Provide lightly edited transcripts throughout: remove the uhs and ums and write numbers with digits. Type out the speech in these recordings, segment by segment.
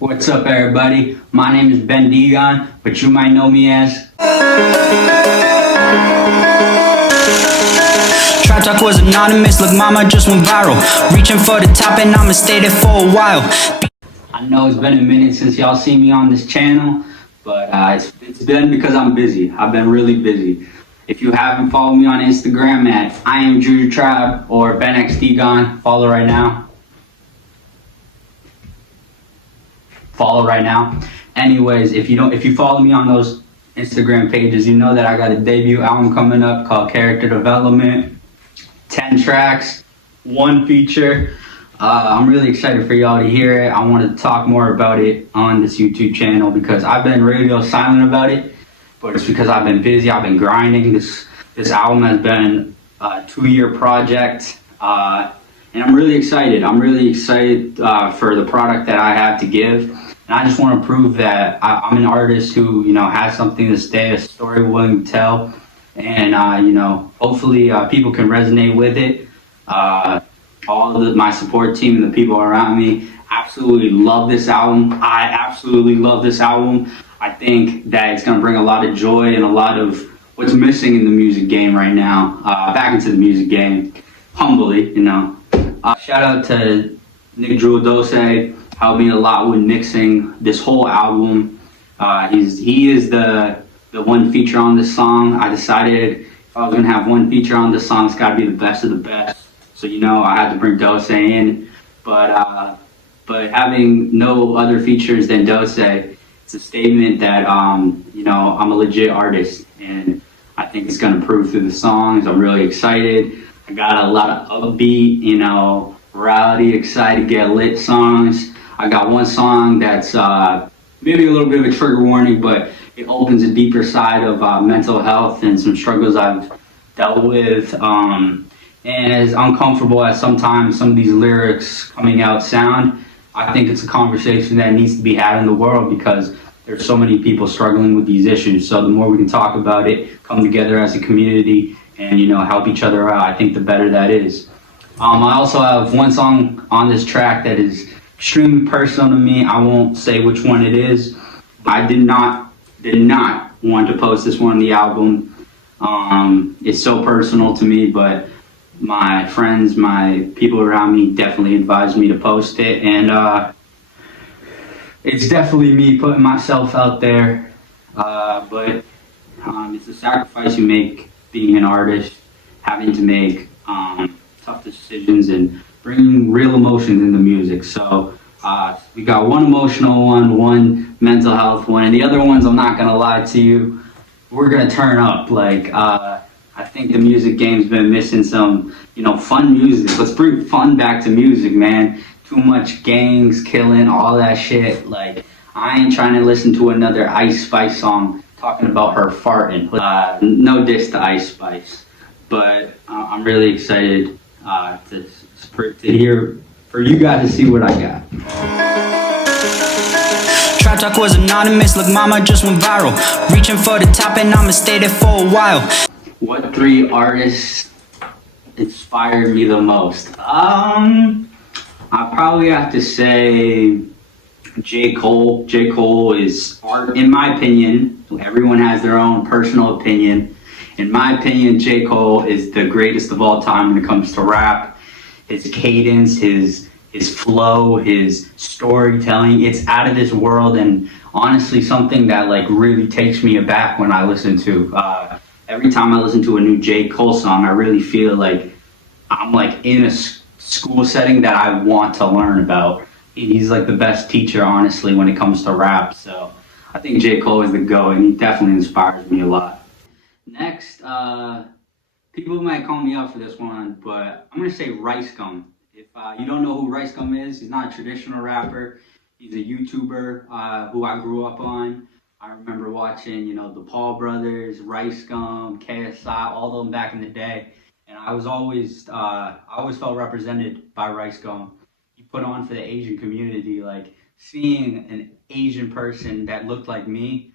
What's up, everybody? My name is Degon, but you might know me as Trap Talk was anonymous, look mama just went viral. Reaching for the top and I'ma stay there for a while. I know it's been a minute since y'all seen me on this channel, but it's been because I'm busy. I've been really busy. If you haven't followed me on Instagram at I am Juju Tribe or BenXDegon, follow right now. Anyways, if you follow me on those Instagram pages, you know that I got a debut album coming up called Character Development. 10 tracks, 1 feature. I'm really excited for y'all to hear it. I want to talk more about it on this YouTube channel because I've been radio silent about it, but it's because I've been busy. I've been grinding. This album has been a 2-year project, and I'm really excited. I'm really excited for the product that I have to give. And I just want to prove that I'm an artist who, has something to say, a story willing to tell. And, hopefully people can resonate with it. My support team and the people around me absolutely love this album. I absolutely love this album. I think that it's going to bring a lot of joy and a lot of what's missing in the music game right now, back into the music game, humbly, Shout out to Nick Dose, helped me a lot with mixing this whole album. He is the one feature on this song. I decided if I was gonna have one feature on this song, it's gotta be the best of the best. So I had to bring Dose in, but having no other features than Dose, it's a statement that I'm a legit artist, and I think it's gonna prove through the songs. I'm really excited. I got a lot of upbeat, rowdy, excited, get lit songs. I got one song that's maybe a little bit of a trigger warning, but it opens a deeper side of mental health and some struggles I've dealt with. And as uncomfortable as sometimes some of these lyrics coming out sound, I think it's a conversation that needs to be had in the world because there's so many people struggling with these issues. So the more we can talk about it, come together as a community, and help each other out, I think the better that is. I also have one song on this track that is extremely personal to me. I won't say which one it is. I did not want to post this one on the album. It's so personal to me, but my friends, my people around me definitely advised me to post it, and it's definitely me putting myself out there, but it's a sacrifice you make being an artist, having to make tough decisions and bringing real emotions into music. So we got one emotional one mental health one, and the other ones, I'm not gonna lie to you, we're gonna turn up. I think the music game's been missing some, fun music. Let's bring fun back to music, man. Too much gangs, killing, all that shit. I ain't trying to listen to another Ice Spice song talking about her farting. No diss to Ice Spice, but I'm really excited to hear, for you guys to see what I got. Trap Talk was anonymous, look mama just went viral. Reaching for the top and I'ma stay there for a while. What 3 artists inspired me the most? I probably have to say J. Cole. J. Cole is art, in my opinion. Everyone has their own personal opinion. In my opinion, J. Cole is the greatest of all time when it comes to rap. His cadence, his flow, his storytelling, it's out of this world, and honestly something that really takes me aback when I listen to. Every time I listen to a new J. Cole song, I really feel like I'm in a school setting that I want to learn about. He's the best teacher, honestly, when it comes to rap. So I think J. Cole is the GOAT, and he definitely inspires me a lot. Next, people might call me out for this one, but I'm gonna say Rice Gum. If you don't know who Rice Gum is, he's not a traditional rapper. He's a YouTuber who I grew up on. I remember watching, the Paul Brothers, Rice Gum, KSI, all of them back in the day. And I always felt represented by Rice Gum. He put on for the Asian community, seeing an Asian person that looked like me,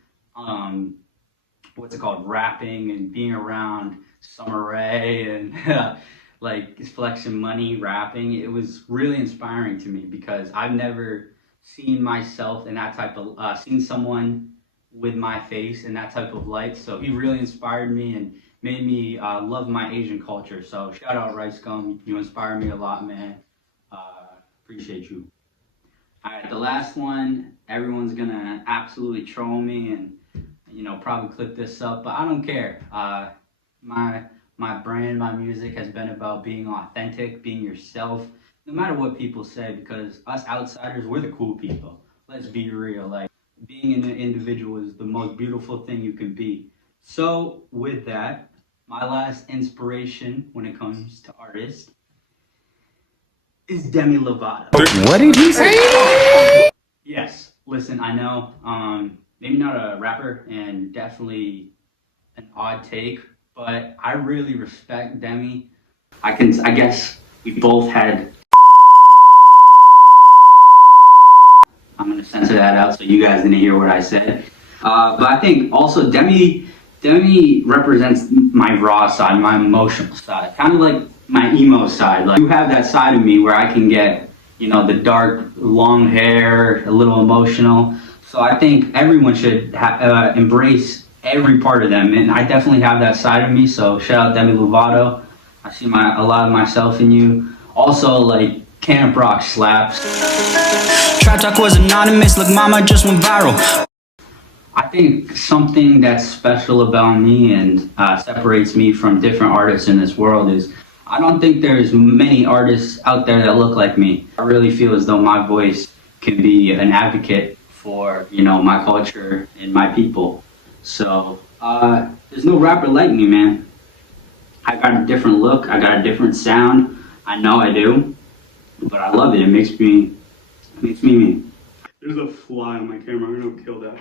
rapping and being around Summer Rae and flexing money, rapping. It was really inspiring to me because I've never seeing myself in that type of, seeing someone with my face in that type of light. So he really inspired me and made me love my Asian culture. So shout out Rice Gum, you inspire me a lot, man. Appreciate you. All right, the last one, everyone's gonna absolutely troll me and probably clip this up, but I don't care. My my brand, my music has been about being authentic, being yourself, no matter what people say, because us outsiders, we're the cool people. Let's be real. Like being an individual is the most beautiful thing you can be. So with that, my last inspiration when it comes to artists is Demi Lovato. What did he say? Yes, listen, I know, maybe not a rapper and definitely an odd take, but I really respect Demi. I guess we both had. I'm gonna censor that out so you guys didn't hear what I said. But I think also Demi represents my raw side, my emotional side, kind of like my emo side. Like you have that side of me where I can get, the dark, long hair, a little emotional. So I think everyone should embrace every part of them, and I definitely have that side of me. So shout out Demi Lovato. I see a lot of myself in you. Also, like Camp Rock slaps. Trap Talk was anonymous, look mama just went viral. I think something that's special about me and separates me from different artists in this world is I don't think there's many artists out there that look like me. I really feel as though my voice can be an advocate for, my culture and my people. So there's no rapper like me, man. I got a different look. I got a different sound. I know I do, but I love it. It makes me me. There's a fly on my camera. I'm gonna kill that.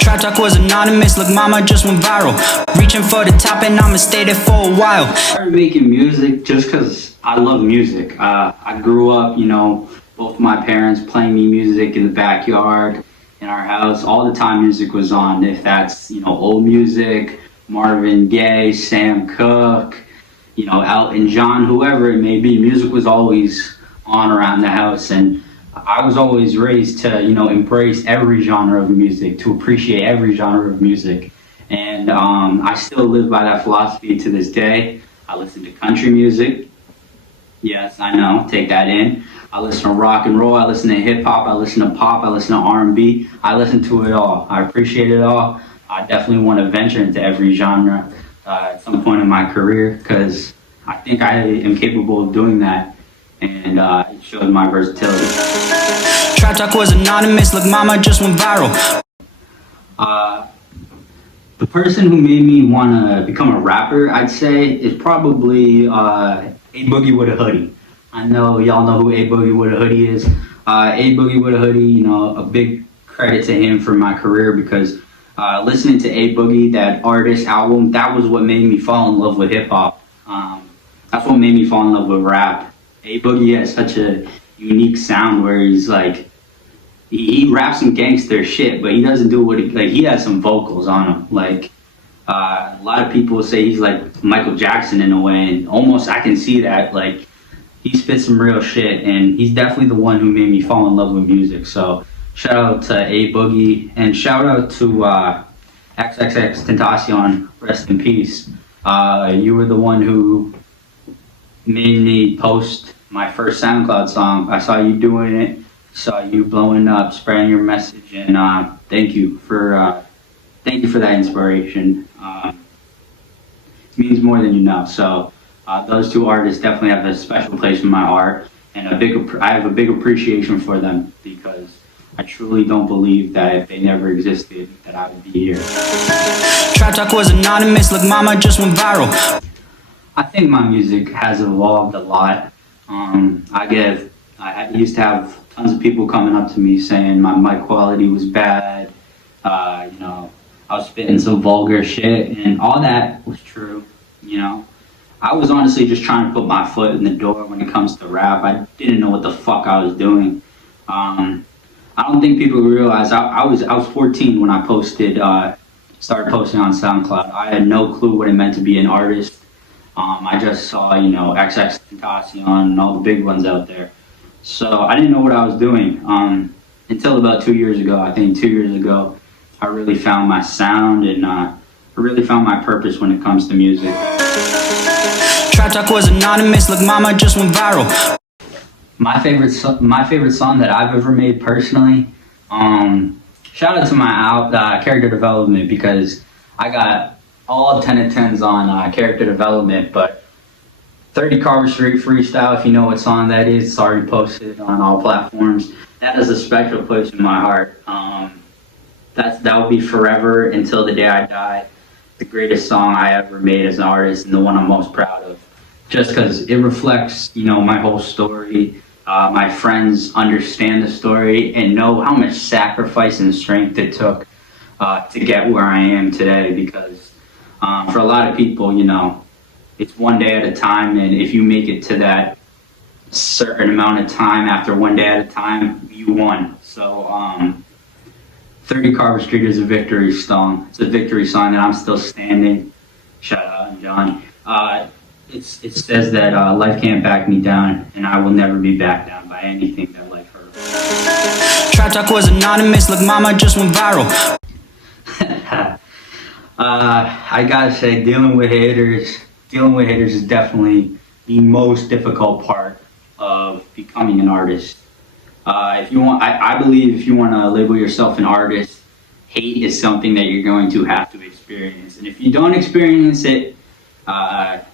Trap Talk was anonymous, look mama just went viral. Reaching for the top and I'ma stay there for a while. I started making music just because I love music. I grew up, both my parents playing me music in the backyard, in our house. All the time music was on. If that's, old music, Marvin Gaye, Sam Cooke, Elton John, whoever it may be, music was always on around the house. And I was always raised to, embrace every genre of music, to appreciate every genre of music. And I still live by that philosophy to this day. I listen to country music. Yes, I know, take that in. I listen to rock and roll, I listen to hip hop, I listen to pop, I listen to R&B. I listen to it all. I appreciate it all. I definitely want to venture into every genre at some point in my career because I think I am capable of doing that. And it showed my versatility. Trap Talk was anonymous, look mama just went viral. The person who made me want to become a rapper, I'd say, is probably A Boogie with a Hoodie. I know y'all know who A Boogie with a Hoodie is. A Boogie with a Hoodie, a big credit to him for my career because listening to A Boogie, that artist album, that was what made me fall in love with hip hop. That's what made me fall in love with rap. A Boogie has such a unique sound where he's like, he raps some gangster shit, but he doesn't do what he has some vocals on him. Like, a lot of people say he's like Michael Jackson in a way, and almost I can see that. Like, he spits some real shit, and he's definitely the one who made me fall in love with music. So, shout out to A Boogie, and shout out to XXX Tentacion, rest in peace. You were the one who made me post my first SoundCloud song. I saw you doing it, saw you blowing up, spreading your message, and thank you for that inspiration. It means more than you know. So those two artists definitely have a special place in my heart, and I have a big appreciation for them because I truly don't believe that if they never existed, that I would be here. Trap Talk was anonymous, look mama just went viral. I think my music has evolved a lot. I used to have tons of people coming up to me saying my mic quality was bad. I was spitting some vulgar shit, and all that was true. I was honestly just trying to put my foot in the door when it comes to rap. I didn't know what the fuck I was doing. I don't think people realize I was 14 when I posted started posting on SoundCloud. I had no clue what it meant to be an artist. I just saw, XX Tentacion and all the big ones out there. So I didn't know what I was doing until about 2 years ago. I think 2 years ago, I really found my sound and I really found my purpose when it comes to music. Trap Talk was anonymous, look mama just went viral. My favorite song that I've ever made personally, shout out to my character development, because I got all 10 of 10s on character development, but 30 Carver Street Freestyle, if you know what song that is, it's already posted on all platforms. That is a special place in my heart. That will be forever until the day I die. The greatest song I ever made as an artist, and the one I'm most proud of. Just because it reflects, my whole story. My friends understand the story and know how much sacrifice and strength it took to get where I am today. Because for a lot of people, it's one day at a time, and if you make it to that certain amount of time after one day at a time, you won. So 30 Carver Street is a victory song. It's a victory song that I'm still standing. Shout out, John. It says that life can't back me down, and I will never be backed down by anything that life hurls. Trap Talk was anonymous, look mama just went viral. I gotta say, dealing with haters is definitely the most difficult part of becoming an artist. I believe if you want to label yourself an artist, hate is something that you're going to have to experience. And if you don't experience it,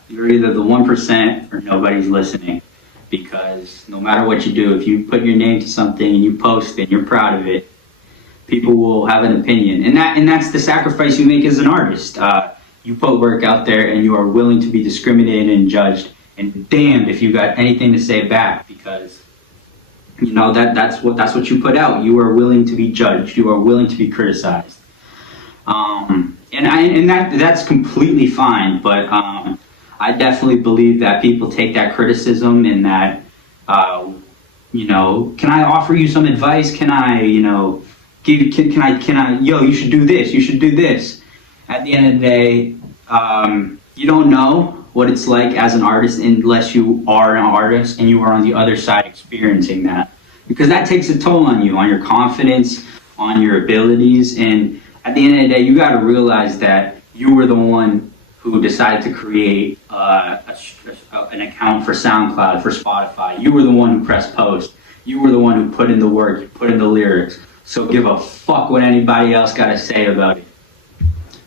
you're either the 1% or nobody's listening. Because no matter what you do, if you put your name to something and you post it and you're proud of it, people will have an opinion. And that's the sacrifice you make as an artist. You put work out there and you are willing to be discriminated and judged, and damned if you got anything to say back, because that's what you put out. You are willing to be judged. You are willing to be criticized. And that's completely fine, but I definitely believe that people take that criticism and that, can I offer you some advice? Can I, you should do this, you should do this. At the end of the day, you don't know what it's like as an artist unless you are an artist and you are on the other side experiencing that. Because that takes a toll on you, on your confidence, on your abilities, and at the end of the day, you got to realize that you were the one who decided to create an account for SoundCloud, for Spotify. You were the one who pressed post. You were the one who put in the work, you put in the lyrics. So give a fuck what anybody else got to say about it.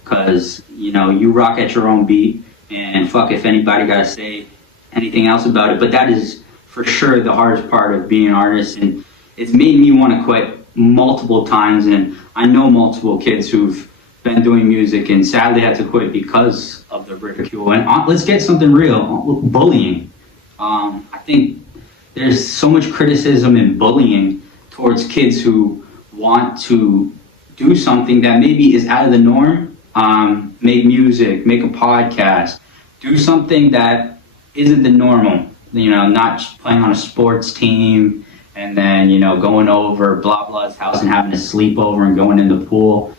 Because, you rock at your own beat, and fuck if anybody got to say anything else about it. But that is for sure the hardest part of being an artist, and it's made me want to quit multiple times. And I know multiple kids who've been doing music and sadly had to quit because of the ridicule. And let's get something real. Bullying. I think there's so much criticism and bullying towards kids who want to do something that maybe is out of the norm. Make music, make a podcast, do something that isn't the normal. Not just playing on a sports team and then, going over blah blah's house and having a sleepover and going in the pool.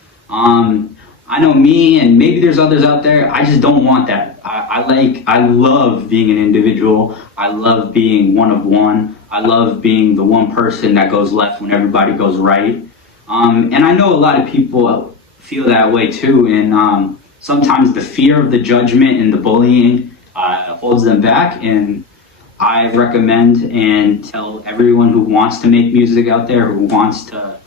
I know me, and maybe there's others out there, I just don't want that. I love being an individual. I love being one of one. I love being the one person that goes left when everybody goes right. And I know a lot of people feel that way too, and sometimes the fear of the judgment and the bullying holds them back. And I recommend and tell everyone who wants to make music out there, who wants to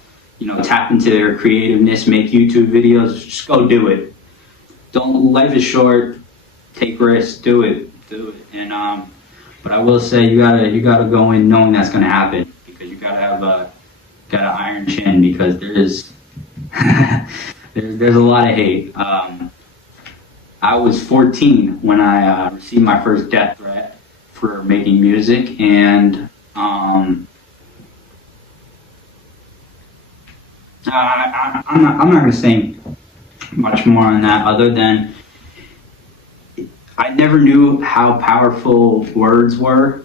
tap into their creativeness, make YouTube videos, just go do it. Life is short, take risks, do it. And but I will say you gotta go in knowing that's gonna happen, because you gotta have an iron chin, because there's a lot of hate. I was 14 when I received my first death threat for making music, and I'm not going to say much more on that, other than I never knew how powerful words were.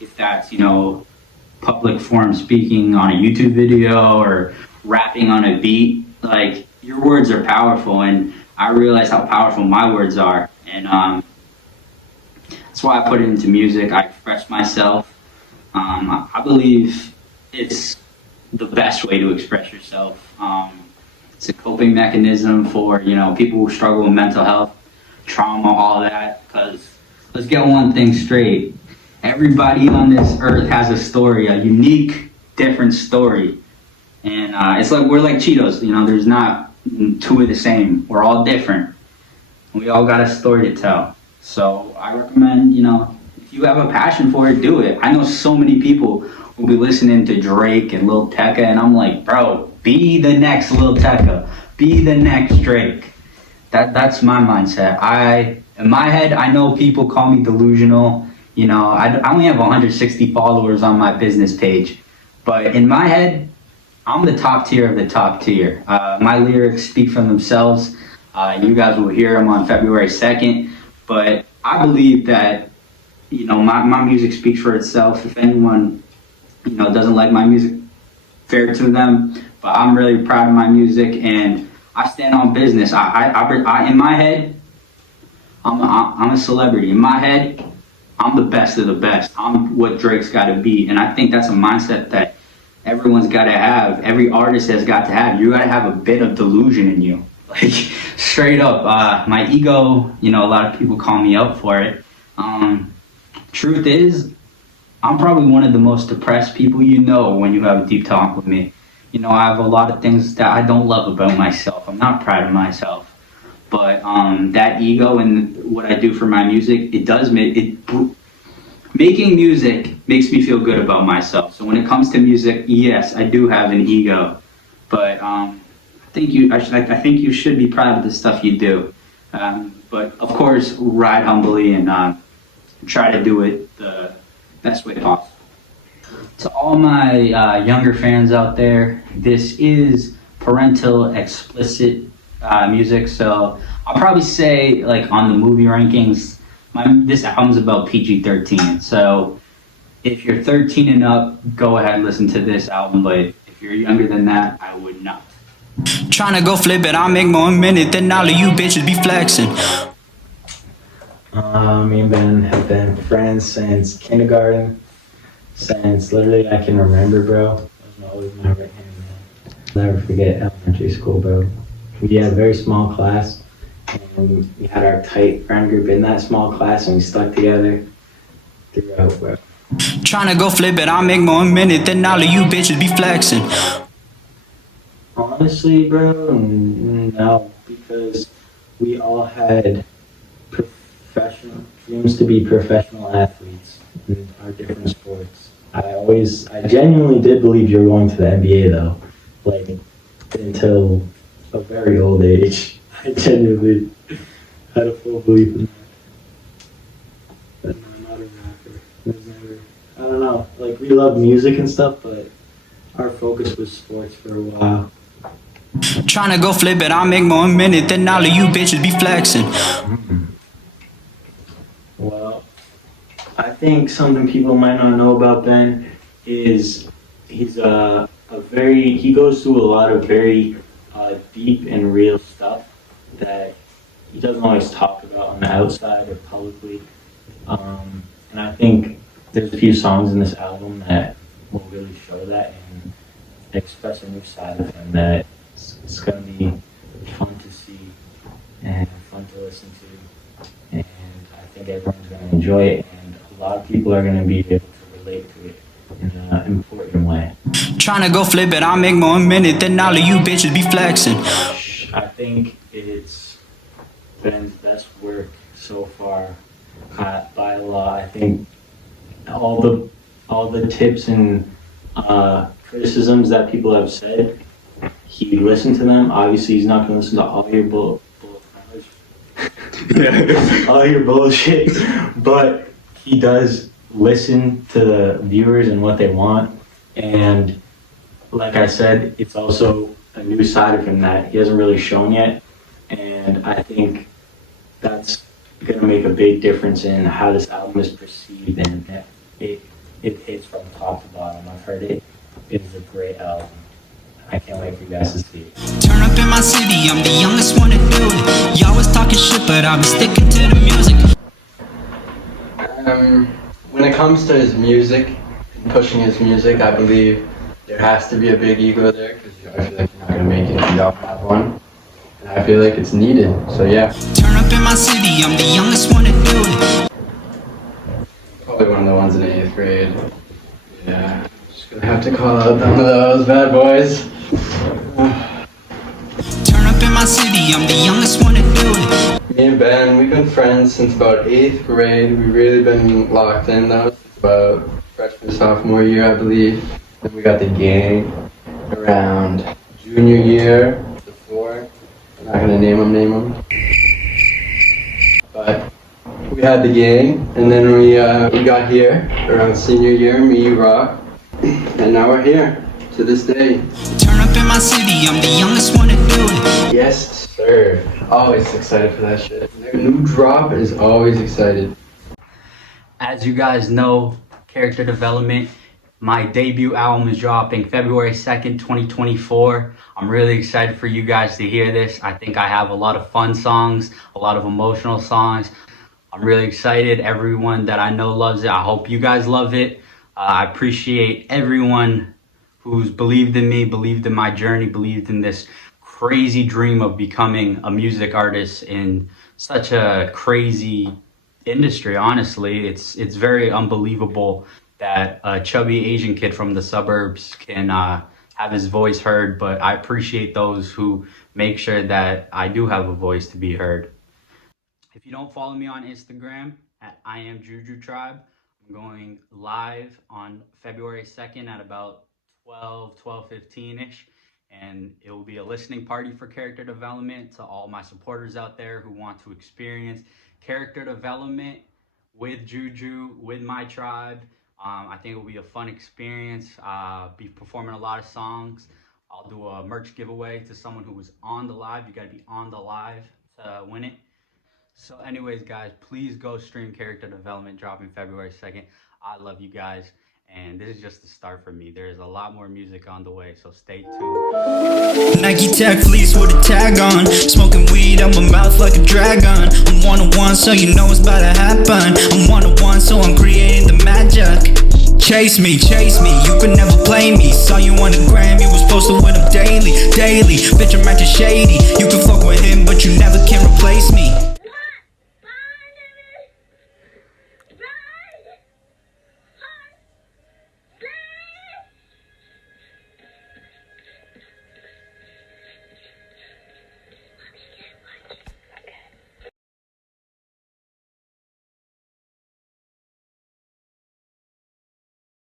If that's, public forum speaking on a YouTube video or rapping on a beat, like your words are powerful, and I realize how powerful my words are, and that's why I put it into music. I express myself. I believe it's the best way to express yourself. It's a coping mechanism for people who struggle with mental health, trauma, all that. Because let's get one thing straight: everybody on this earth has a story, a unique, different story, and it's like we're like Cheetos. There's not two of the same. We're all different. We all got a story to tell. So I recommend, if you have a passion for it, do it. I know so many people who be listening to Drake and Lil Tecca, and I'm like, bro, be the next Lil Tecca, be the next Drake. That's my mindset. In my head, I know people call me delusional. I only have 160 followers on my business page, but in my head, I'm the top tier of the top tier. My lyrics speak for themselves. You guys will hear them on February 2nd. But I believe that, my music speaks for itself. If anyone, doesn't like my music, fair to them. But I'm really proud of my music, and I stand on business. I in my head, I'm a celebrity. In my head, I'm the best of the best. I'm what Drake's got to be. And I think that's a mindset that everyone's got to have. Every artist has got to have. You got to have a bit of delusion in you. Like, straight up, my ego, a lot of people call me up for it. Truth is, I'm probably one of the most depressed people when you have a deep talk with me. I have a lot of things that I don't love about myself. I'm not proud of myself. But that ego and what I do for my music, it does making music makes me feel good about myself. So when it comes to music, yes, I do have an ego. But I think you should be proud of the stuff you do. But of course, ride humbly and try to do it the best way possible. To all my younger fans out there, this is parental explicit music, so I'll probably say, like, on the movie rankings, this album's about PG-13. So if you're 13 and up, go ahead and listen to this album. But if you're younger than that, I would not. Tryna go flip it, I make more a minute than all of you bitches be flexing. Me and Ben have been friends since kindergarten, since literally I can remember, bro. That was always my right hand man. Never forget elementary school, bro. We had a very small class, and we had our tight friend group in that small class, and we stuck together throughout, bro. Tryna go flip it, I make more a minute than all of you bitches be flexing. Honestly, bro, no, because we all had dreams to be professional athletes in our different sports. I genuinely did believe you were going to the NBA though, like until a very old age. I genuinely had a full belief in that. But no, I'm not a rapper. There's never, I don't know, like we loved music and stuff, but our focus was sports for a while. Tryna go flip it, I make more a minute than all of you bitches be flexing. Well, I think something people might not know about Ben is he's he goes through a lot of very deep and real stuff that he doesn't always talk about on the outside or publicly. And I think there's a few songs in this album that will really show that and express a new side of him that it's going to be fun to see and fun to listen to. And I think everyone's going to enjoy it, and a lot of people are going to be able to relate to it in an important way. Tryna go flip it, I make more a minute than all of you bitches be flexing. I think it's Ben's best work so far by a lot. I think all the tips and criticisms that people have said, he listened to them. Obviously, he's not going to listen to all your all your bullshit, but he does listen to the viewers and what they want. And like I said, it's also a new side of him that he hasn't really shown yet. And I think that's going to make a big difference in how this album is perceived, and it hits from top to bottom. I've heard it. It is a great album. I can't wait for you guys to see it. Turn up in my city, I'm the youngest one to do it. Y'all was talking shit, but I'll be sticking to the music. When it comes to his music, and pushing his music, I believe there has to be a big ego there, because I feel like you're not going to make it if you don't have one. And I feel like it's needed, so yeah. Turn up in my city, I'm the youngest one to do it. Probably one of the ones in 8th grade. Yeah, just gonna have to call out one of those bad boys. Turn up in my city, I'm the youngest one to do it. Me and Ben, we've been friends since about 8th grade. We've really been locked in though, since about freshman, sophomore year, I believe. Then we got the gang around junior year, before. I'm not gonna name them. But we had the gang, and then we got here around senior year, me, Rock, and now we're here to this day. Turn up in my city, I'm the youngest one to do it. Yes, sir. Always excited for that shit. New drop is always excited. As you guys know, character development, my debut album is dropping February 2nd, 2024. I'm really excited for you guys to hear this. I think I have a lot of fun songs, a lot of emotional songs. I'm really excited. Everyone that I know loves it. I hope you guys love it. I appreciate everyone who's believed in me, believed in my journey, believed in this crazy dream of becoming a music artist in such a crazy industry. Honestly, it's very unbelievable that a chubby Asian kid from the suburbs can have his voice heard, but I appreciate those who make sure that I do have a voice to be heard. If you don't follow me on Instagram at I am Juju Tribe, I'm going live on February 2nd at about 12:15ish, and it will be a listening party for character development to all my supporters out there who want to experience character development with Juju, with my tribe. I think it will be a fun experience. Be performing a lot of songs. I'll do a merch giveaway to someone who was on the live. You got to be on the live to win it. So anyways, guys, please go stream Character Development, dropping February 2nd. I love you guys, and this is just the start for me. There's a lot more music on the way, so stay tuned. Nike tech fleece with a tag on. Smoking weed out my mouth like a dragon. I'm one-on-one, so you know it's about to happen. I'm one-on-one, so I'm creating the magic. Chase me, you could never play me. Saw you on the gram, you was posted with him daily. Bitch, I'm acting shady. You can fuck with him, but you never can replace me.